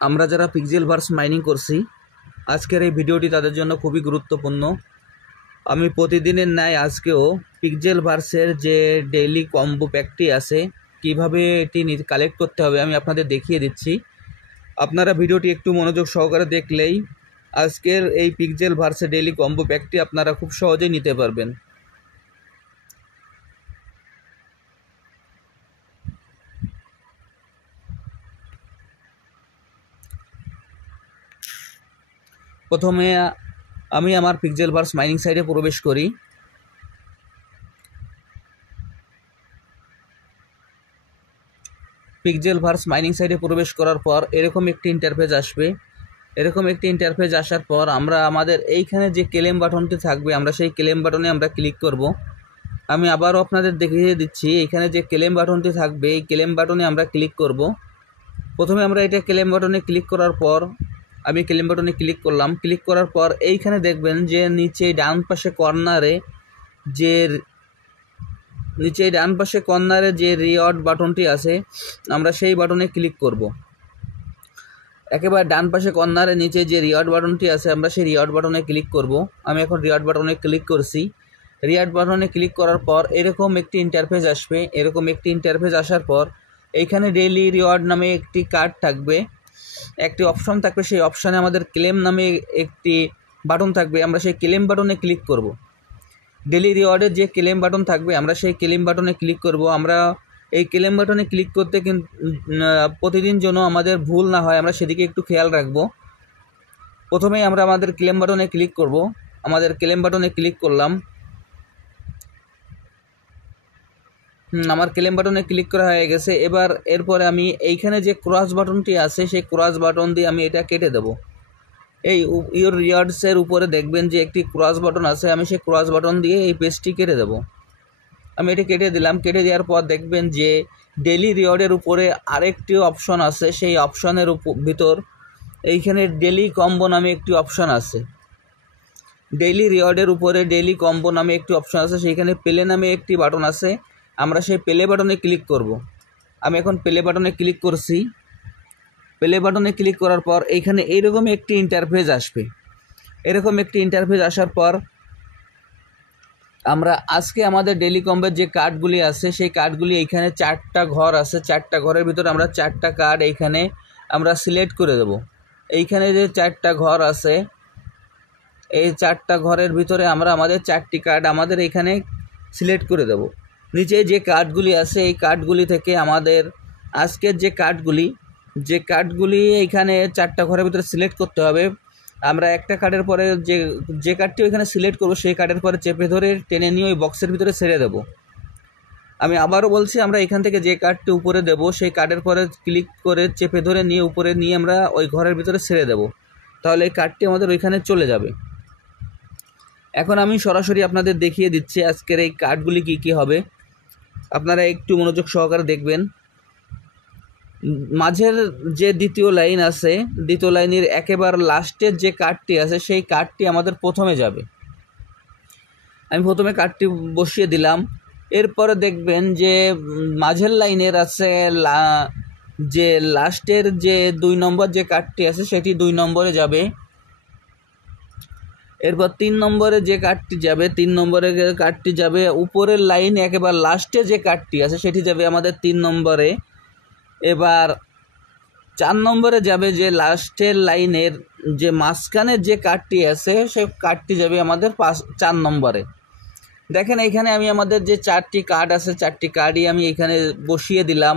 আমরা যারা পিক্সেলভার্স মাইনিং করছি আজকের এই ভিডিওটি তাদের জন্য খুবই গুরুত্বপূর্ণ। আমি প্রতিদিনের ন্যায় আজকেও পিক্সেলভার্সের যে ডেইলি কম্বো প্যাকটি আছে কিভাবে এটি কালেক্ট করতে হবে আমি আপনাদের দেখিয়ে দিচ্ছি। আপনারা ভিডিওটি একটু মনোযোগ সহকারে দেখলেই আজকের এই পিক্সেলভার্সের ডেইলি কম্বো প্যাকটি আপনারা খুব সহজেই নিতে পারবেন। প্রথমে আমি আমার পিক্সেলভার্স মাইনিং সাইটে প্রবেশ করি। পিক্সেলভার্স মাইনিং সাইটে প্রবেশ করার পর এরকম একটি ইন্টারফেস আসবে। এরকম একটি ইন্টারফেস আসার পর আমরা আমাদের এইখানে যে ক্লেম বাটনটি থাকবে আমরা সেই ক্লেম বাটনে আমরা ক্লিক করব। আমি আবারও আপনাদের দেখিয়ে দিচ্ছি, এইখানে যে ক্লেম বাটনটি থাকবে এই ক্লেম বাটনে আমরা ক্লিক করব। প্রথমে আমরা এটা ক্লেম বাটনে ক্লিক করার পর আমি ক্লেম বাটনে ক্লিক করলাম। ক্লিক করার পর এইখানে দেখবেন যে নিচে ডান পাশে কর্নারে যে রিওয়ার্ড বাটনটি আছে আমরা সেই বাটনে ক্লিক করব। একেবারে ডান পাশে কর্নারে নিচে যে রিওয়ার্ড বাটনটি আছে আমরা সেই রিওয়ার্ড বাটনে ক্লিক করব। আমি এখন রিওয়ার্ড বাটনে ক্লিক করছি। রিওয়ার্ড বাটনে ক্লিক করার পর এরকম একটি ইন্টারফেস আসবে। এরকম একটি ইন্টারফেস আসার পর এইখানে ডেইলি রিওয়ার্ড নামে একটি কার্ড থাকবে, একটি অপশন থাকবে। সেই অপশানে আমাদের ক্লেম নামে একটি বাটন থাকবে, আমরা সেই ক্লেম বাটনে ক্লিক করব। ডেইলি রিওয়ার্ডের যে ক্লেম বাটন থাকবে আমরা সেই ক্লেম বাটনে ক্লিক করব। আমরা এই ক্লেম বাটনে ক্লিক করতে কিন্তু প্রতিদিন যেন আমাদের ভুল না হয় আমরা সেদিকে একটু খেয়াল রাখব। প্রথমেই আমরা আমাদের ক্লেম বাটনে ক্লিক করব। আমাদের ক্লেম বাটনে ক্লিক করলাম। আমার ক্লেম বাটনে ক্লিক করা হয়ে গেছে। এরপরে আমি এইখানে যে ক্রস বাটনটি আছে সেই ক্রস বাটন দিয়ে আমি এটা কেটে দেব। এই ইওর রিওয়ার্ডসের উপরে দেখবেন যে একটি ক্রস বাটন আছে, আমি সেই ক্রস বাটন দিয়ে এই পেজটি কেটে দেব। আমি এটি কেটে দিলাম। কেটে দেওয়ার পর দেখবেন যে ডেইলি রিওয়ার্ডের উপরে আরেকটি অপশন আছে। সেই অপশনের ভিতর এইখানে ডেইলি কম্বো নামে একটি অপশন আছে। ডেইলি রিওয়ার্ডের উপরে ডেইলি কম্বো নামে একটি অপশন আছে, সেইখানে প্লে নামে একটি বাটন আছে। আমরা সেই প্লে বাটনে ক্লিক করব। আমি এখন প্লে বাটনে ক্লিক করছি। প্লে বাটনে ক্লিক করার পর এইখানে এইরকম একটি ইন্টারফেস আসবে। এরকম একটি ইন্টারফেস আসার পর আমরা আজকে আমাদের ডেইলি কম্বোর যে কার্ডগুলি আছে সেই কার্ডগুলি এইখানে 4টা ঘর আছে। 4টা ঘরের ভিতরে আমরা 4টা কার্ড এইখানে আমরা সিলেক্ট করে দেব। এইখানে যে 4টা ঘর আছে এই 4টা ঘরের ভিতরে আমরা আমাদের 4টি কার্ড আমাদের এইখানে সিলেক্ট করে দেব। নিচে যে কার্ডগুলি আছে এই কার্ডগুলি থেকে আমাদের আজকের যে কার্ডগুলি এইখানে 4টা ঘরের ভিতরে সিলেক্ট করতে হবে। আমরা একটা কার্ডের পরে যে কার্ডটি ওইখানে সিলেক্ট করব সেই কার্ডের পরে চেপে ধরে টেনে নিয়ে ওই বক্সের ভিতরে ছেড়ে দেব। আমি আবারও বলছি, আমরা এখান থেকে যে কার্ডটি উপরে দেব সেই কার্ডের পরে ক্লিক করে চেপে ধরে নিয়ে উপরে নিয়ে আমরা ওই ঘরের ভিতরে ছেড়ে দেব, তাহলে এই কার্ডটি আমাদের ওইখানে চলে যাবে। এখন আমি সরাসরি আপনাদের দেখিয়ে দিচ্ছি আজকের এই কার্ডগুলি কি হবে। আপনারা একটু মনোযোগ সহকারে দেখবেন। মাঝের যে দ্বিতীয় লাইন আছে, দ্বিতীয় লাইনের একেবারে লাস্টের যে কার্ডটি আছে সেই কার্ডটি আমাদের প্রথমে যাবে। আমি প্রথমে কার্ডটি বসিয়ে দিলাম। এরপরে দেখবেন যে মাঝের লাইনের আছে যে লাস্টের যে 2 নম্বর যে কার্ডটি আছে সেটি 2 নম্বরে যাবে। এরপর 3 নম্বরে যে কার্ডটি যাবে 3 নম্বরের কার্ডটি যাবে উপরের লাইনে একেবারে লাস্টে যে কার্ডটি আছে সেটি যাবে আমাদের 3 নম্বরে। এবার 4 নম্বরে যাবে যে লাস্টের লাইনের যে মাঝখানের যে কার্ডটি আছে সেই কার্ডটি যাবে আমাদের 4 নম্বরে। দেখেন এইখানে আমি আমাদের যে 4টি কার্ড আছে 4টি কার্ডই আমি এখানে বসিয়ে দিলাম।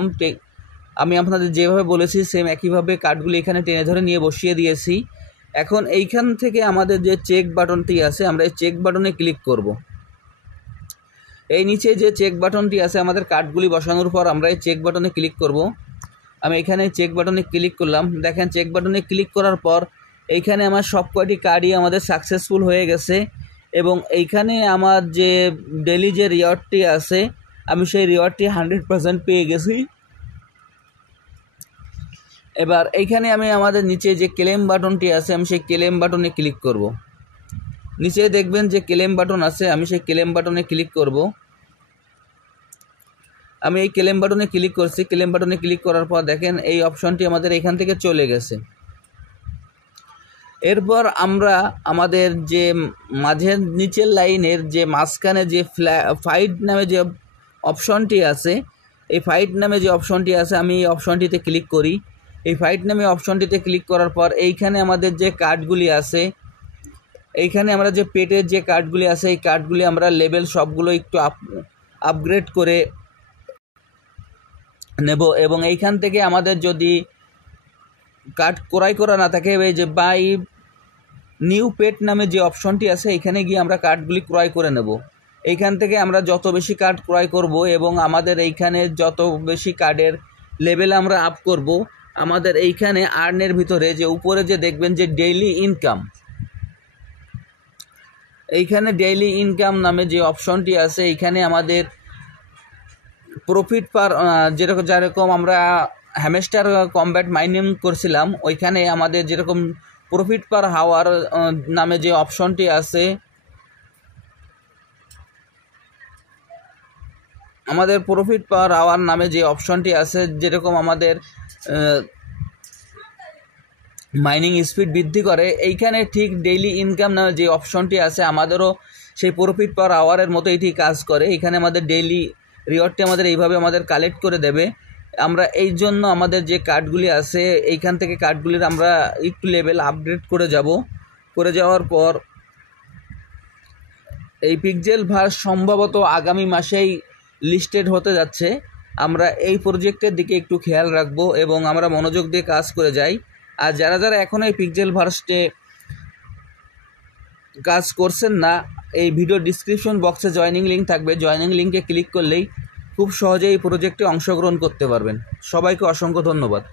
আমি আপনাদের যেভাবে বলেছি সেম একইভাবে কার্ডগুলি এখানে টেনে ধরে নিয়ে বসিয়ে দিয়েছি। এখন এইখান থেকে আমাদের যে চেক বাটনটি আছে আমরা এই চেক বাটনে ক্লিক করব। এই নিচে যে চেক বাটনটি আছে আমাদের কার্ডগুলি বসানোর পর আমরা এই চেক বাটনে ক্লিক করব। আমি এখানে চেক বাটনে ক্লিক করলাম। দেখেন চেক বাটনে ক্লিক করার পর এইখানে আমার সব কয়টি কার্ডই আমাদের সাকসেসফুল হয়ে গেছে এবং এইখানে আমার যে ডেইলি যে রিওয়ার্ডটি আছে আমি সেই রিওয়ার্ডটি 100% পেয়ে গেছি। এবার এইখানে আমি আমাদের নিচে যে ক্লেম বাটনটি আছে আমি সেই ক্লেম বাটনে ক্লিক করব। নিচে দেখবেন যে ক্লেম বাটন আছে, আমি সেই ক্লেম বাটনে ক্লিক করব। আমি এই ক্লেম বাটনে ক্লিক করছি। ক্লেম বাটনে ক্লিক করার পর দেখেন এই অপশনটি আমাদের এখান থেকে চলে গেছে। এরপর আমরা আমাদের যে মাঝের নিচের লাইনের যে মাঝখানে যে ফাইট নামে যে অপশনটি আছে, এই ফাইট নামে যে অপশনটি আছে আমি এই অপশনটিতে ক্লিক করি। এই ফাইট নামে অপশনটিতে ক্লিক করার পর এইখানে আমাদের যে কার্ডগুলি আছে, এইখানে আমরা যে পেটের যে কার্ডগুলি আছে এই কার্ডগুলি আমরা লেভেল সবগুলো একটু আপগ্রেড করে নেব। এবং এইখান থেকে আমাদের যদি কার্ড ক্রয় করা না থাকে, এই যে বাই নিউ পেট নামে যে অপশনটি আছে এখানে গিয়ে আমরা কার্ডগুলি ক্রয় করে নেব। এইখান থেকে আমরা যত বেশি কার্ড ক্রয় করব এবং আমাদের এইখানে যত বেশি কার্ডের লেভেল আমরা আপ করব, আমাদের এইখানে আর্নের ভিতরে যে উপরে যে দেখবেন যে ডেইলি ইনকাম, এইখানে ডেইলি ইনকাম নামে যে অপশনটি আছে এইখানে আমাদের প্রফিট পার যেরকম আমরা হ্যামস্টার কমব্যাট মাইনিং করছিলাম ওইখানে আমাদের যেরকম প্রফিট পার হাওয়ার নামে যে অপশনটি আছে, আমাদের প্রফিট পার আওয়ার নামে যে অপশনটি আছে, যেরকম আমাদের মাইনিং স্পিড বৃদ্ধি করে, এইখানে ঠিক ডেইলি ইনকাম নামে যে অপশনটি আছে আমাদেরও সেই প্রফিট পার আওয়ারের মতো এটি কাজ করে। এখানে আমাদের ডেইলি রিওয়ার্ডটি আমাদের এইভাবে আমাদের কালেক্ট করে দেবে। আমরা এই জন্য আমাদের যে কার্ডগুলি আছে এইখান থেকে কার্ডগুলির আমরা একটু লেভেল আপগ্রেড করে যাব। করে যাওয়ার পর এই পিক্সেল ভার্স সম্ভবত আগামী মাসেই লিস্টেড হতে যাচ্ছে। আমরা এই প্রজেক্টের দিকে একটু খেয়াল রাখব এবং আমরা মনোযোগ দিয়ে কাজ করে যাই। আর যারা যারা এখনও এই পিক্সেল ভার্সটে কাজ করছেন না, এই ভিডিও ডিসক্রিপশন বক্সে জয়েনিং লিঙ্ক থাকবে, জয়েনিং লিঙ্কে ক্লিক করলেই খুব সহজেই এই প্রজেক্টে অংশগ্রহণ করতে পারবেন। সবাইকে অসংখ্য ধন্যবাদ।